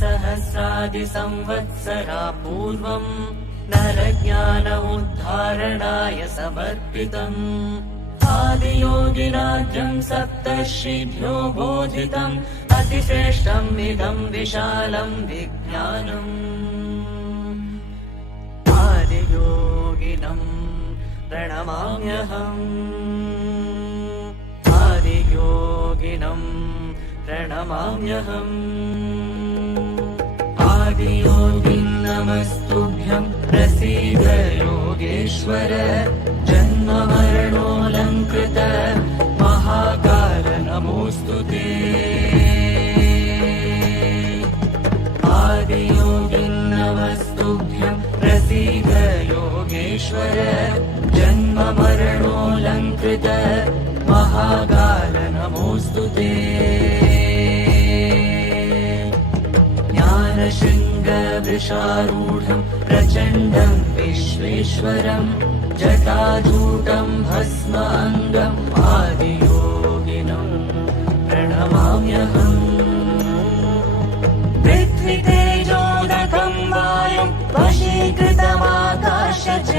सहस्रादिसंवत्सरा पूर्वम् नरज्ञान उद्धारणाय समर्पितम् आदियोगिराज्यम् सप्तर्षिभ्यो बोधितम् अतिश्रेष्ठम् इदम् विशालम् विज्ञानम् आदियोगिनम् प्रणमाम्यहम् आदियोगिनम् प्रणमाम्यहम् आदियोगिन् नमस्तुभ्यम् प्रसीद योगेश्वर जन्म मरणोऽलङ्कृत महाकाल नमोऽस्तु ते आदियोगिन् नमस्तुभ्यम् प्रसीद योगेश्वर जन्म मरणोऽलङ्कृत महाकाल नमोऽस्तु ते ज्ञानशृङ्गवृषारूढम् प्रचण्डम् विश्वेश्वरम् जटाजूटम् भस्माङ्गम् आदियोगिनम् प्रणमाम्यहम् पृथ्वीतेजोदकम् वायुम् वशीकृतमाकाश च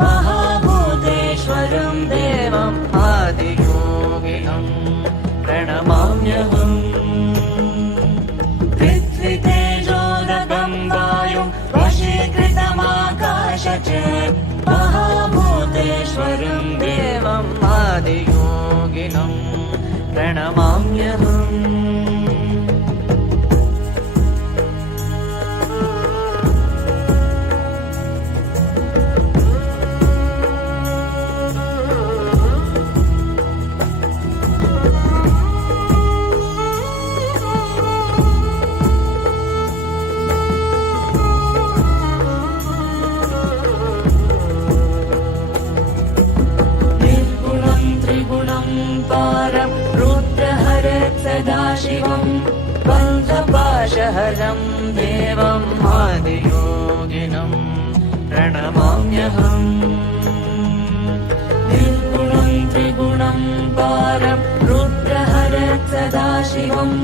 महाभूतेश्वरम् देवम् आदियोगिनम् प्रणमाम्यहम् पृथ्वीतेजोदकम् वायुम् वशीकृतमाकाश च महाभूतेश्वरम् देवम् आदियोगिनम् प्रणमाम्यहम् सदाशिवम् बन्धपाशहरम् देवम् आदियोगिनम् प्रणमाम्यहम् निर्गुणम् त्रिगुणम् पारम् रुद्रहरत् सदाशिवम्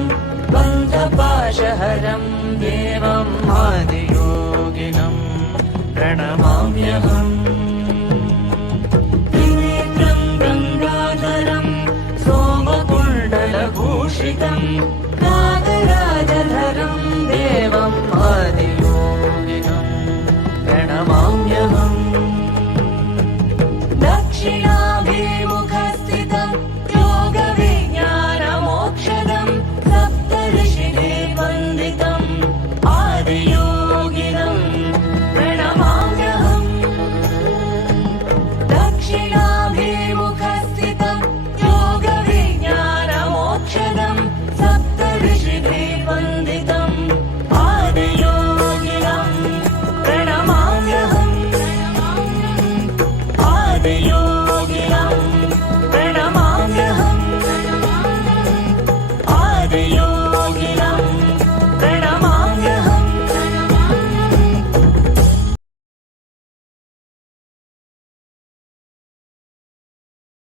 बन्धपाशहरम् देवम् आदियोगिनम् प्रणमाम्यहम् त्रिनेत्रम् गङ्गाधरम् सोमकुण्डलभूषितम् नागराजधरम् देवम् आदियोगिनम् प्रणमाम्यहम् दक्षिणाभिमुखस्थितम् योगविज्ञानमोक्षदम् सप्तऋषिभिः वन्दितम् आदियोगिनम् प्रणमाम्यहम् दक्षिणाभिमुखस्थितम् योगविज्ञानमोक्षदम् सप्तऋषिभिः वन्दितम् आदियोगिनम् प्रणमाम्यहम् आदियोगिनम् प्रणमाम्यहम् आदियोगिनम्